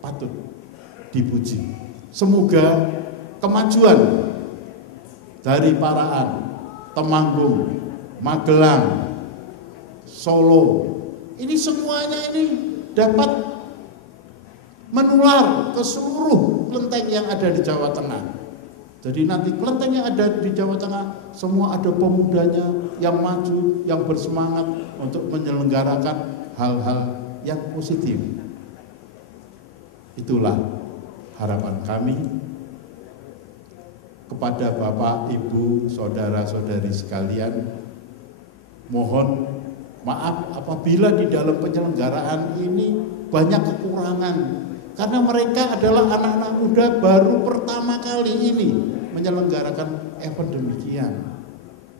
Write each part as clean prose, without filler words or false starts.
patut dipuji. Semoga kemajuan dari Paraan, Temanggung, Magelang, Solo, ini semuanya ini dapat menular ke seluruh kelenteng yang ada di Jawa Tengah. Jadi nanti kelenteng yang ada di Jawa Tengah semua ada pemudanya yang maju, yang bersemangat untuk menyelenggarakan hal-hal yang positif. Itulah harapan kami kepada Bapak, Ibu, saudara-saudari sekalian. Mohon maaf apabila di dalam penyelenggaraan ini banyak kekurangan, karena mereka adalah anak-anak muda baru pertama kali ini menyelenggarakan event demikian.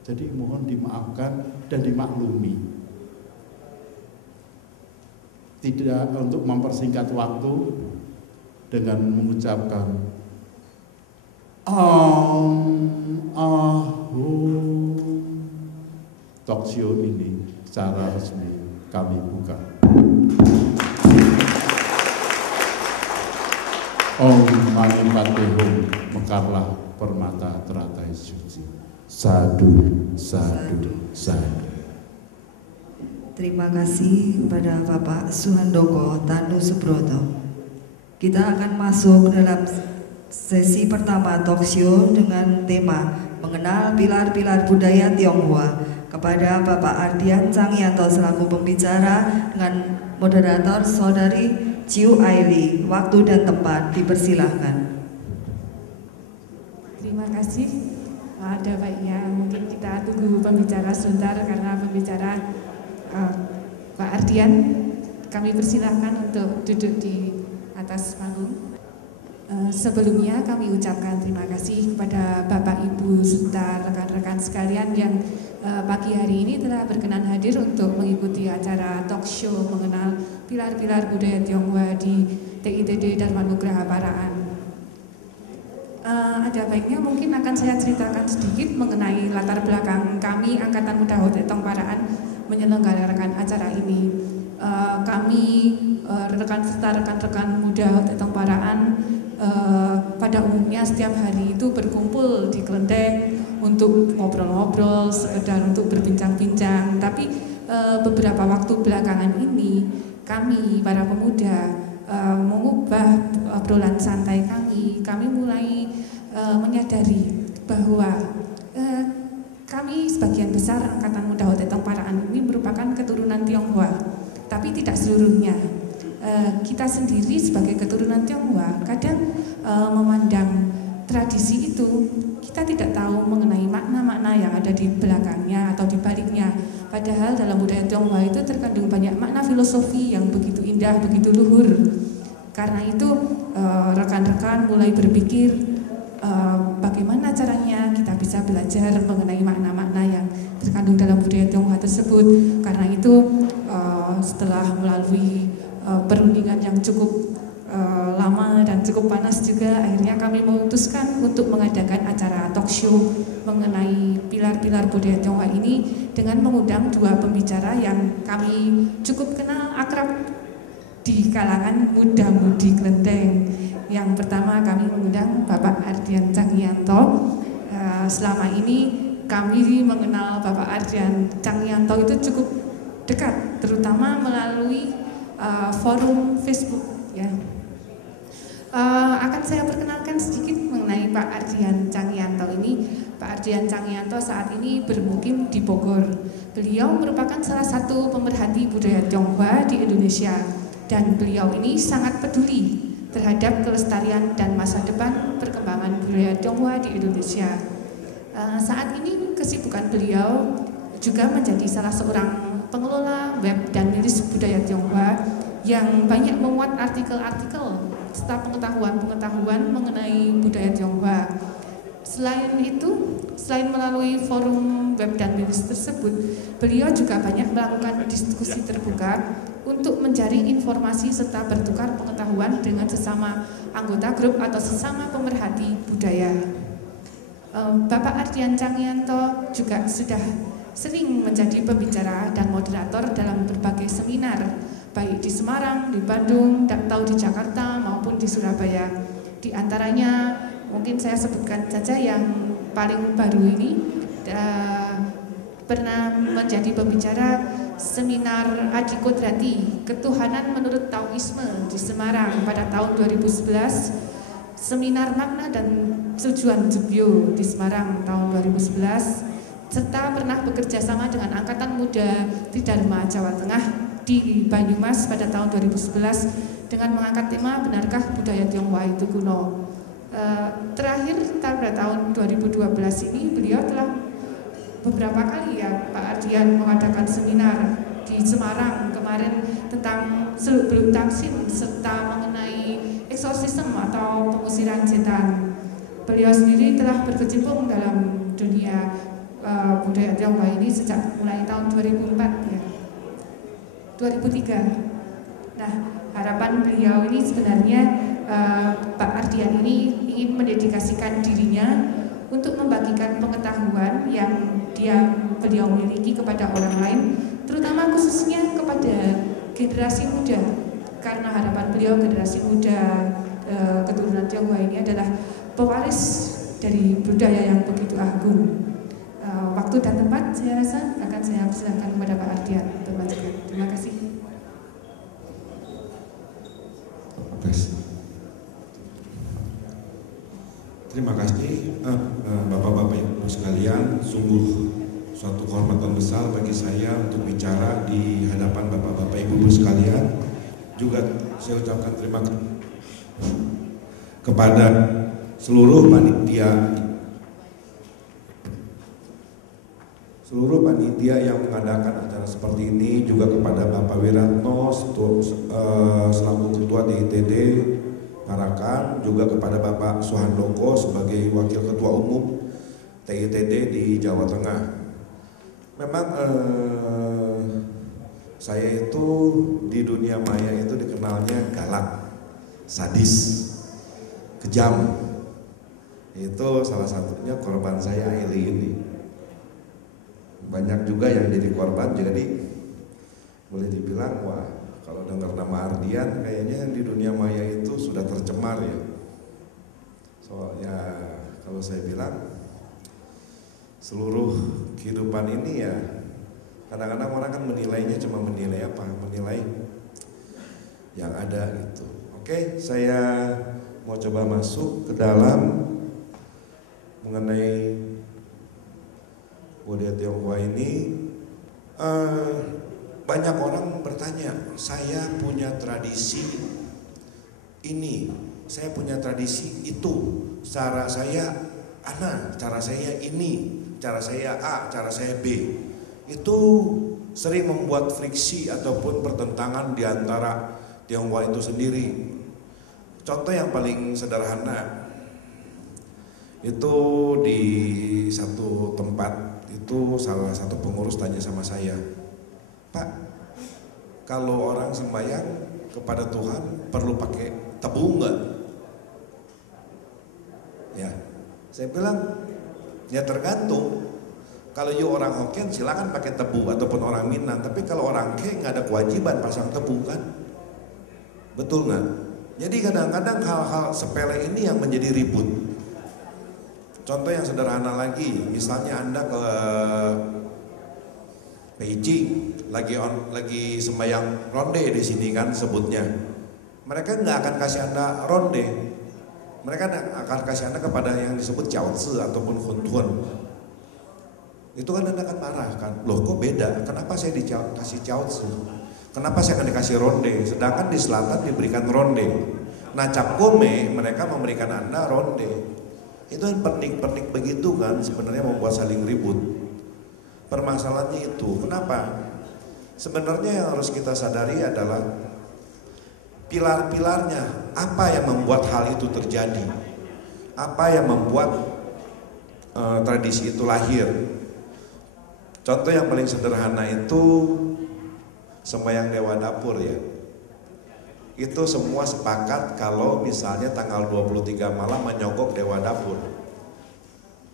Jadi mohon dimaafkan dan dimaklumi. Tidak untuk mempersingkat waktu dengan mengucapkan talk show ini secara resmi kami buka. Om Mani Padme Hum, mekarlah permata teratai suci. Sadu, sadu, sadu. Terima kasih kepada Bapak Suhandoko Tanu Subroto. Kita akan masuk dalam sesi pertama talk show dengan tema mengenal pilar-pilar budaya Tionghoa. Kepada Bapak Ardian Cangyanto selaku pembicara dengan moderator Saudari Ciu Aili. Waktu dan tempat dipersilahkan. Terima kasih. Ada baiknya mungkin kita tunggu pembicara sebentar karena pembicara Pak Ardian, kami persilahkan untuk duduk di atas panggung. Sebelumnya kami ucapkan terima kasih kepada Bapak, Ibu, serta rekan-rekan sekalian yang pagi hari ini telah berkenan hadir untuk mengikuti acara talk show mengenal pilar-pilar budaya Tionghoa di TITD Darmanugraha Paraan. Ada baiknya mungkin akan saya ceritakan sedikit mengenai latar belakang kami Angkatan Muda Hot Etong Paraan menyelenggarakan acara ini. Kami rekan serta rekan-rekan muda Hot Etong Paraan pada umumnya setiap hari itu berkumpul di kelenteng untuk ngobrol-ngobrol, sekedar untuk berbincang-bincang. Tapi beberapa waktu belakangan ini kami para pemuda mengubah obrolan santai kami. Kami mulai menyadari bahwa kami sebagian besar Angkatan Muda Hot Etong Paraan ini merupakan keturunan Tionghoa, tapi tidak seluruhnya. Kita sendiri sebagai keturunan Tionghoa kadang memandang tradisi itu, kita tidak tahu mengenai makna-makna yang ada di belakangnya atau di baliknya. Padahal dalam budaya Tionghoa itu terkandung banyak makna filosofi yang begitu indah, begitu luhur. Karena itu rekan-rekan mulai berpikir bagaimana caranya kita bisa belajar mengenai makna-makna yang terkandung dalam budaya Tionghoa tersebut. Karena itu setelah melalui perundingan yang cukup lama dan cukup panas juga, akhirnya kami memutuskan untuk mengadakan acara talk show mengenai pilar-pilar budaya Tionghoa ini dengan mengundang dua pembicara yang kami cukup kenal akrab di kalangan muda-mudi kelenteng. Yang pertama kami mengundang Bapak Ardian Cangyanto. Selama ini kami mengenal Bapak Ardian Cangyanto itu cukup dekat, terutama melalui forum Facebook. Ya. Akan saya perkenalkan sedikit mengenai Pak Ardian Cangyanto ini. Pak Ardian Cangyanto saat ini bermukim di Bogor. Beliau merupakan salah satu pemerhati budaya Tionghoa di Indonesia, dan beliau ini sangat peduli terhadap kelestarian dan masa depan perkembangan budaya Tionghoa di Indonesia. Saat ini kesibukan beliau juga menjadi salah seorang pengelola web dan milis budaya Tionghoa yang banyak memuat artikel-artikel serta pengetahuan-pengetahuan mengenai budaya Tionghoa. Selain itu, selain melalui forum web dan milis tersebut, beliau juga banyak melakukan diskusi terbuka untuk mencari informasi serta bertukar pengetahuan dengan sesama anggota grup atau sesama pemerhati budaya. Bapak Ardian Cangyanto juga sudah sering menjadi pembicara dan moderator dalam berbagai seminar, baik di Semarang, di Bandung, atau di Jakarta maupun Surabaya. Di antaranya mungkin saya sebutkan saja yang paling baru ini, pernah menjadi pembicara seminar Adi Kodrati, Ketuhanan Menurut Taoisme di Semarang pada tahun 2011, seminar Makna dan Tujuan Jebyo di Semarang tahun 2011, serta pernah bekerja sama dengan Angkatan Muda Tridharma Jawa Tengah di Banyumas pada tahun 2011 dengan mengangkat tema Benarkah Budaya Tionghoa Itu Kuno. Terakhir pada tahun 2012 ini beliau telah beberapa kali ya Pak Ardian mengadakan seminar di Semarang kemarin tentang Seluk-Beluk Taksin serta mengenai eksorsisme atau pengusiran setan. Beliau sendiri telah berkecimpung dalam dunia budaya Tionghoa ini sejak mulai tahun 2004 ya. 2003. Nah, harapan beliau ini sebenarnya Pak Ardian ini ingin mendedikasikan dirinya untuk membagikan pengetahuan yang beliau miliki kepada orang lain, terutama khususnya kepada generasi muda, karena harapan beliau generasi muda keturunan Tionghoa ini adalah pewaris dari budaya yang begitu agung. Waktu dan tempat saya rasa akan saya persilakan kepada Pak Ardian untuk melanjutkan. Terima kasih. Terima kasih Bapak-Bapak Ibu sekalian, sungguh suatu kehormatan besar bagi saya untuk bicara di hadapan Bapak-Bapak Ibu sekalian. Juga saya ucapkan terima kasih kepada seluruh panitia yang mengadakan acara seperti ini, juga kepada Bapak Wiratno selaku Ketua DITD Parakan, juga kepada Bapak Suhandoko sebagai Wakil Ketua Umum TITD di Jawa Tengah. Memang saya itu di dunia maya itu dikenalnya galak, sadis, kejam. Itu salah satunya korban saya Aili ini. Banyak juga yang jadi korban, jadi boleh dibilang wah, kalau dengar nama Ardian kayaknya di dunia maya itu sudah tercemar ya. Soalnya kalau saya bilang seluruh kehidupan ini ya, kadang-kadang orang kan menilainya cuma menilai apa? Menilai yang ada gitu. Oke, saya mau coba masuk ke dalam mengenai budaya Tionghoa ini. Banyak orang bertanya, saya punya tradisi ini, saya punya tradisi itu, cara saya ana, cara saya ini, cara saya A, cara saya B. Itu sering membuat friksi ataupun pertentangan di antara Tionghoa itu sendiri. Contoh yang paling sederhana, itu di satu tempat itu salah satu pengurus tanya sama saya, Pak, kalau orang sembahyang kepada Tuhan perlu pakai tebu enggak? Ya, saya bilang ya tergantung. Kalau you orang Hokkien silakan pakai tebu ataupun orang Minang, tapi kalau orang Ke nggak ada kewajiban pasang tebu kan? Betul nggak? Jadi kadang-kadang hal-hal sepele ini yang menjadi ribut. Contoh yang sederhana lagi, misalnya Anda ke Beijing lagi sembahyang ronde di sini kan sebutnya. Mereka nggak akan kasih Anda ronde. Mereka akan kasih Anda kepada yang disebut jiaozi ataupun huntun. Itu kan Anda akan marah kan. Loh kok beda? Kenapa saya dikasih jiaozi? Kenapa saya akan dikasih ronde? Sedangkan di selatan diberikan ronde. Nah Cap Gome mereka memberikan Anda ronde. Itu kan pernik-pernik begitu kan sebenarnya membuat saling ribut. Permasalahannya itu, kenapa? Sebenarnya yang harus kita sadari adalah pilar-pilarnya, apa yang membuat hal itu terjadi, apa yang membuat tradisi itu lahir. Contoh yang paling sederhana itu sembahyang Dewa Dapur ya. Itu semua sepakat kalau misalnya tanggal 23 malam menyogok Dewa Dapur.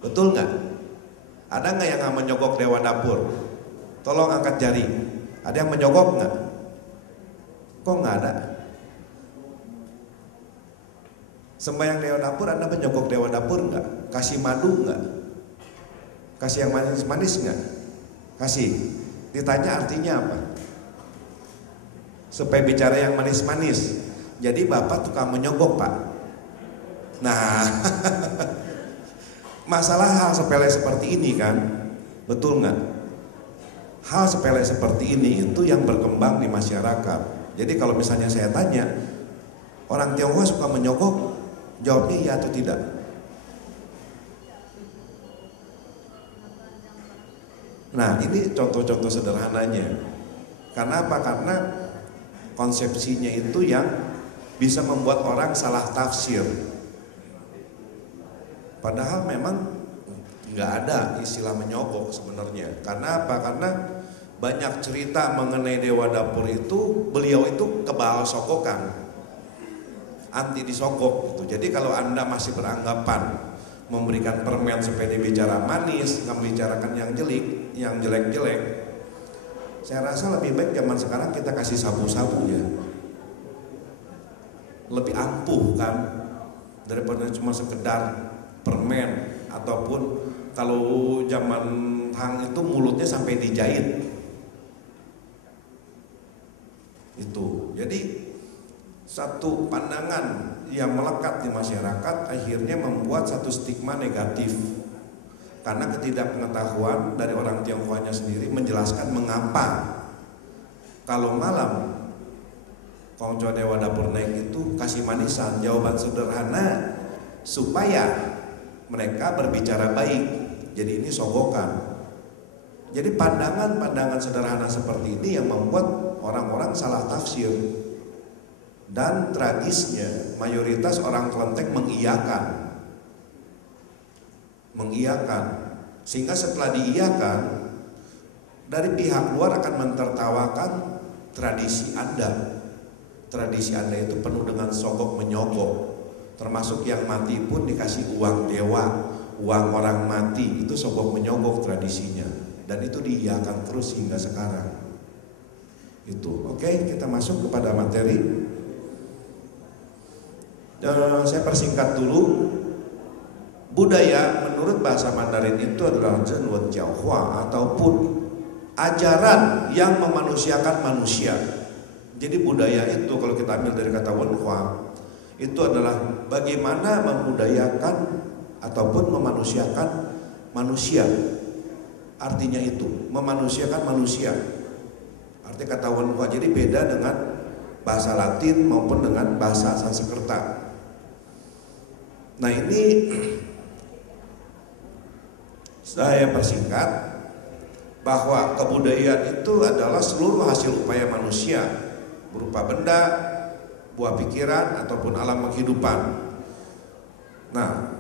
Betul nggak? Ada nggak yang nggak menyogok Dewa Dapur? Tolong angkat jari. Ada yang menyogok nggak? Kok nggak ada? Sembahyang dewa dapur, Anda menyogok dewa dapur enggak? Kasih madu enggak? Kasih yang manis-manis enggak? Kasih. Ditanya artinya apa? Supaya bicara yang manis-manis. Jadi Bapak tukang menyogok, Pak. Nah, masalah hal sepele seperti ini kan, betul nggak? Hal sepele seperti ini itu yang berkembang di masyarakat. Jadi kalau misalnya saya tanya, orang Tionghoa suka menyogok, jawabnya iya atau tidak? Nah, ini contoh-contoh sederhananya. Karena apa? Karena konsepsinya itu yang bisa membuat orang salah tafsir. Padahal memang nggak ada istilah menyogok sebenarnya. Karena apa? Karena banyak cerita mengenai dewa dapur itu, beliau itu kebal sogokan, anti disogok gitu. Jadi kalau Anda masih beranggapan memberikan permen supaya dibicara manis, nggak membicarakan yang jelek-jelek, saya rasa lebih baik zaman sekarang kita kasih sabu-sabu ya, lebih ampuh kan, daripada cuma sekedar permen. Ataupun kalau zaman Hang itu mulutnya sampai dijahit itu. Jadi satu pandangan yang melekat di masyarakat akhirnya membuat satu stigma negatif karena ketidakpengetahuan dari orang Tionghoanya sendiri menjelaskan mengapa kalau malam Kongco Dewa Dapur naik itu kasih manisan. Jawaban sederhana supaya mereka berbicara baik. Jadi ini sogokan. Jadi pandangan-pandangan sederhana seperti ini yang membuat orang-orang salah tafsir. Dan tragisnya mayoritas orang Kelenteng mengiyakan, sehingga setelah diiyakan dari pihak luar akan mentertawakan tradisi Anda. Tradisi Anda itu penuh dengan sogok menyogok, termasuk yang mati pun dikasih uang dewa, uang orang mati, itu sogok menyogok tradisinya, dan itu diiyakan terus hingga sekarang. Itu oke, kita masuk kepada materi. Saya persingkat dulu. Budaya menurut bahasa Mandarin itu adalah Zhenwen Jiaohua, ataupun ajaran yang memanusiakan manusia. Jadi budaya itu kalau kita ambil dari kata Wenhua, itu adalah bagaimana memudayakan ataupun memanusiakan manusia. Artinya itu memanusiakan manusia. Arti kata Wenhua jadi beda dengan bahasa Latin maupun dengan bahasa Sanskerta. Nah ini saya persingkat bahwa kebudayaan itu adalah seluruh hasil upaya manusia berupa benda, buah pikiran ataupun alam kehidupan. Nah,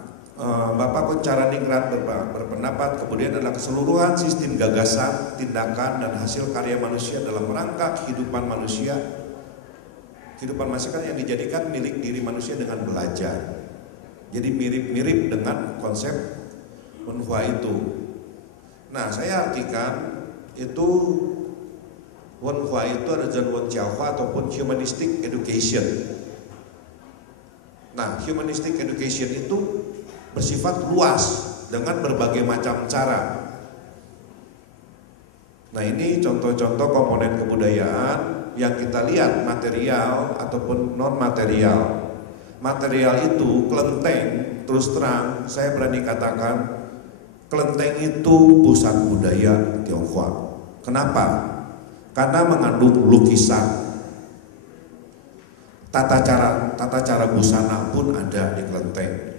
Bapak Koncaraningrat berpendapat kebudayaan adalah keseluruhan sistem gagasan, tindakan dan hasil karya manusia dalam rangka kehidupan manusia. Kehidupan manusia yang dijadikan milik diri manusia dengan belajar. Jadi mirip-mirip dengan konsep Wenhua itu. Nah, saya artikan itu Wenhua itu ada Zhenwen Jiaohua ataupun humanistic education. Nah, humanistic education itu bersifat luas dengan berbagai macam cara. Nah, ini contoh-contoh komponen kebudayaan yang kita lihat, material ataupun non material. Material itu kelenteng, terus terang saya berani katakan kelenteng itu pusat budaya Tionghoa. Kenapa? Karena mengandung lukisan, tata cara busana pun ada di kelenteng,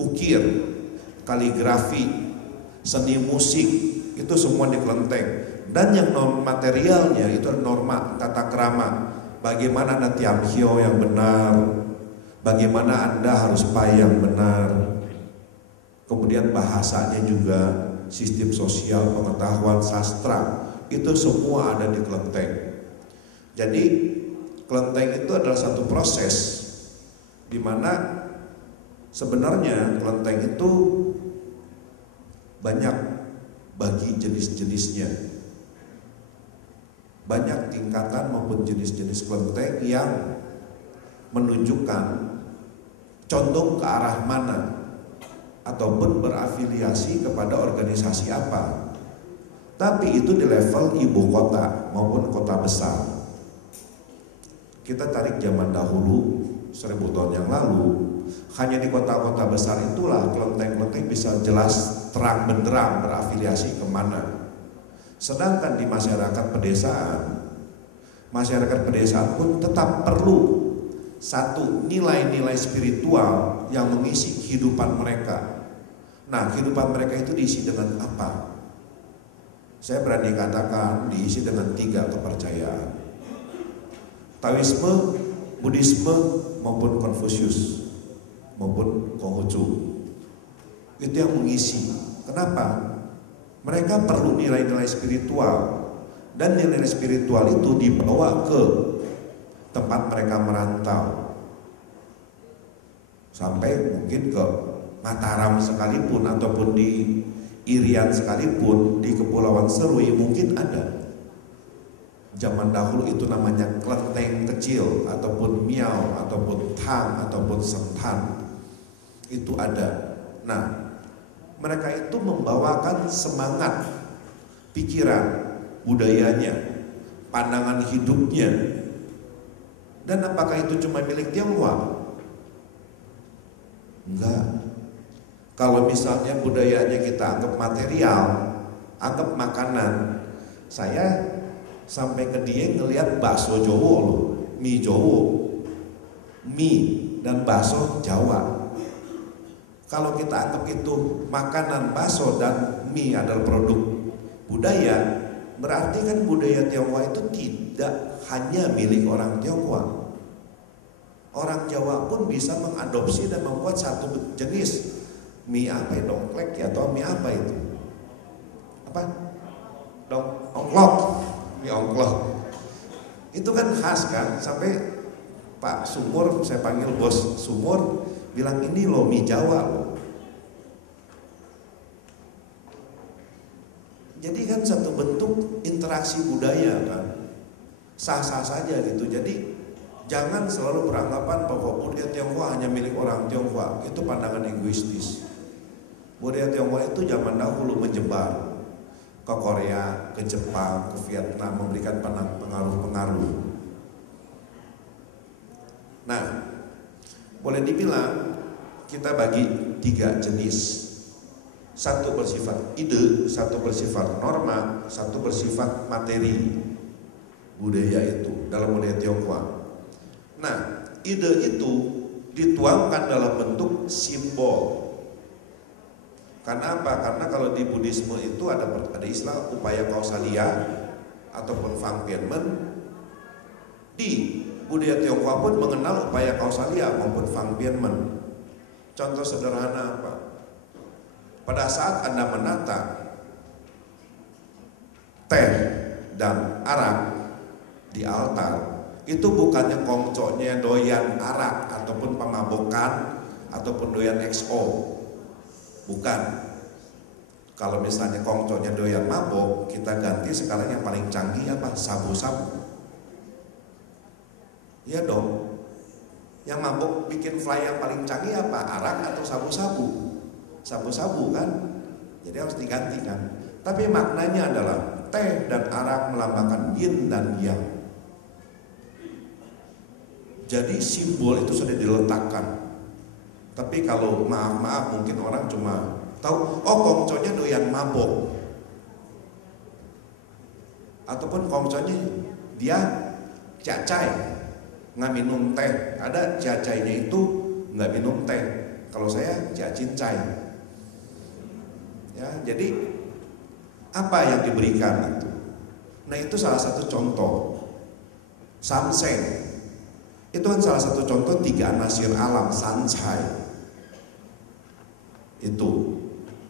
ukir, kaligrafi, seni musik itu semua di kelenteng. Dan yang non materialnya itu norma tata krama, bagaimana Anda tiamhyo yang benar, bagaimana Anda harus pai yang benar, kemudian bahasanya juga, sistem sosial, pengetahuan, sastra, itu semua ada di kelenteng. Jadi kelenteng itu adalah satu proses di mana sebenarnya kelenteng itu banyak bagi jenis-jenisnya. Banyak tingkatan maupun jenis-jenis kelenteng yang menunjukkan condong ke arah mana, ataupun berafiliasi kepada organisasi apa. Tapi itu di level ibu kota maupun kota besar. Kita tarik zaman dahulu 1000 tahun yang lalu, hanya di kota-kota besar itulah kelenteng-kelenteng bisa jelas terang benderang berafiliasi kemana. Sedangkan di masyarakat pedesaan pun tetap perlu satu nilai-nilai spiritual yang mengisi kehidupan mereka. Nah, kehidupan mereka itu diisi dengan apa? Saya berani katakan diisi dengan 3 kepercayaan: Taoisme, Buddhisme, maupun Konfusius, maupun Konghucu. Itu yang mengisi. Kenapa? Mereka perlu nilai-nilai spiritual, dan nilai spiritual itu dibawa ke tempat mereka merantau, sampai mungkin ke Mataram sekalipun, ataupun di Irian sekalipun, di Kepulauan Serui mungkin ada. Zaman dahulu itu namanya kelenteng kecil, ataupun miao, ataupun tang, ataupun sentan. Itu ada. Nah, mereka itu membawakan semangat, pikiran, budayanya, pandangan hidupnya. Dan apakah itu cuma milik Tionghoa? Enggak. Kalau misalnya budayanya kita anggap material, anggap makanan, saya sampai ke Dieng ngelihat bakso Jawa loh, mie Jawa, mie dan bakso Jawa. Kalau kita anggap itu makanan, bakso dan mie adalah produk budaya, berarti kan budaya Tionghoa itu tidak hanya milik orang Tionghoa. Orang Jawa pun bisa mengadopsi dan membuat satu jenis mie apa ya, dongklek ya, atau mie apa itu? Apa? Ongklok, mie ongklok. Itu kan khas kan, sampai Pak Sumur, saya panggil bos Sumur, bilang ini loh mie Jawa loh. Jadi kan satu bentuk interaksi budaya kan, sah-sah saja gitu. Jadi jangan selalu beranggapan bahwa budaya Tionghoa hanya milik orang Tionghoa. Itu pandangan egoistis. Budaya Tionghoa itu zaman dahulu menyebar ke Korea, ke Jepang, ke Vietnam, memberikan pengaruh-pengaruh. Nah, boleh dibilang kita bagi 3 jenis. Satu bersifat ide, satu bersifat norma, satu bersifat materi budaya itu dalam budaya Tionghoa. Nah, ide itu dituangkan dalam bentuk simbol. Karena apa? Karena kalau di Buddhisme itu ada istilah upaya kausalia ataupun Fangpianmen. Di budaya Tionghoa pun mengenal upaya kausalia maupun Fangpianmen. Contoh sederhana apa? Pada saat Anda menata teh dan arak di altar, itu bukannya kongcoknya doyan arak ataupun pemabokan ataupun doyan XO. Bukan. Kalau misalnya kongcoknya doyan mabok, kita ganti sekarang yang paling canggih apa? Sabu-sabu. Iya dong. Yang mabok bikin fly yang paling canggih apa? Arak atau sabu-sabu? Sabu-sabu kan? Jadi harus diganti kan. Tapi maknanya adalah teh dan arak melambangkan yin dan yang. Jadi simbol itu sudah diletakkan. Tapi kalau maaf mungkin orang cuma tahu, oh kongconya doyan mabok, ataupun kongconya dia cacai nggak minum teh. Ada cacainya itu nggak minum teh. Kalau saya cincai. Ya, jadi apa yang diberikan itu? Nah, itu salah satu contoh. Samseng itu kan salah satu contoh 3 nasir alam, sansai. Itu.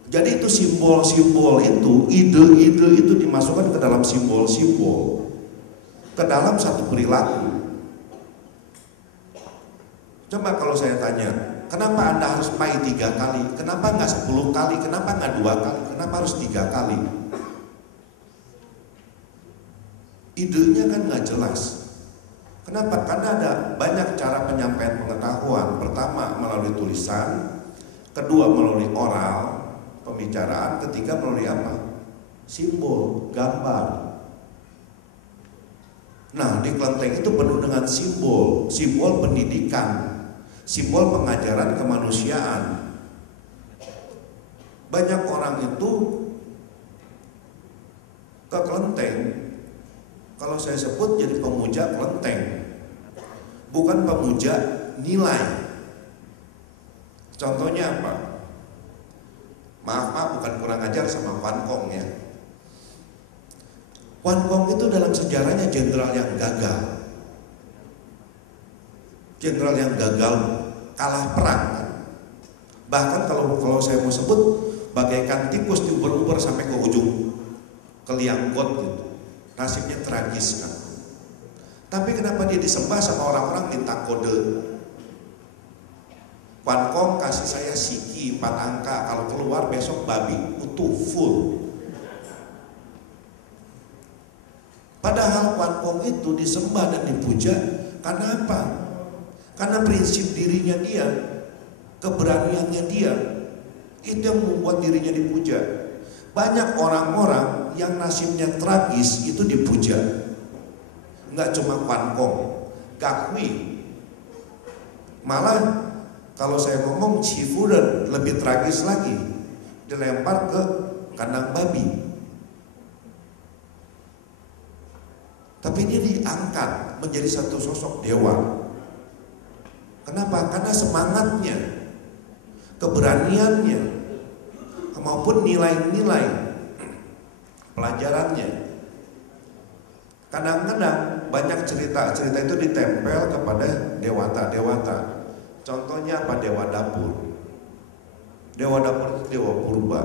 Jadi itu simbol-simbol itu, ide-ide itu dimasukkan ke dalam simbol-simbol, ke dalam satu perilaku. Coba kalau saya tanya, kenapa Anda harus pai 3 kali? Kenapa nggak 10 kali? Kenapa nggak 2 kali? Kenapa harus 3 kali? Idenya kan nggak jelas. Kenapa? Karena ada banyak cara penyampaian pengetahuan. Pertama melalui melalui tulisan, kedua melalui oral, pembicaraan, ketiga melalui apa? Simbol, gambar. Nah, di kelenteng itu penuh dengan simbol, simbol pendidikan, simbol pengajaran kemanusiaan. Banyak orang itu ke kelenteng, kalau saya sebut jadi pemuja kelenteng, bukan pemuja nilai. Contohnya apa? Maaf, bukan kurang ajar sama Wan Kong ya. Wan Kong itu dalam sejarahnya jenderal yang gagal. Jenderal yang gagal, kalah perang. Bahkan kalau saya mau sebut, bagaikan tikus diuber-uber sampai ke ujung, ke liang got gitu. Nasibnya tragis kan. Tapi kenapa dia disembah sama orang-orang minta kode? Wan Kong kasih saya siki 4 angka, kalau keluar besok babi utuh full. Padahal Wan Kong itu disembah dan dipuja karena apa? Karena prinsip dirinya dia, keberaniannya dia, itu yang membuat dirinya dipuja. Banyak orang-orang yang nasibnya tragis itu dipuja. Enggak cuma Wan Kong, Gakwi. Malah kalau saya ngomong Cifuren lebih tragis lagi, dilempar ke kandang babi. Tapi dia diangkat menjadi satu sosok dewa. Kenapa? Karena semangatnya, keberaniannya, maupun nilai-nilai pelajarannya. Kadang-kadang banyak cerita-cerita itu ditempel kepada dewata-dewata. Contohnya apa? Dewa dapur. Dewa dapur itu dewa purba.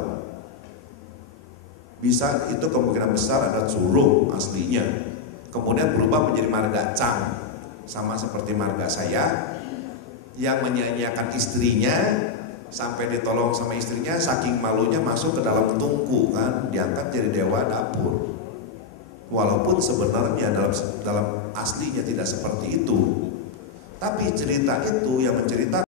Bisa itu kemungkinan besar ada curug aslinya, kemudian berubah menjadi marga Cang, sama seperti marga saya, yang menyanyiakan istrinya sampai ditolong sama istrinya, saking malunya masuk ke dalam tungku kan, diangkat jadi dewa dapur. Walaupun sebenarnya dalam aslinya tidak seperti itu, tapi cerita itu yang menceritakan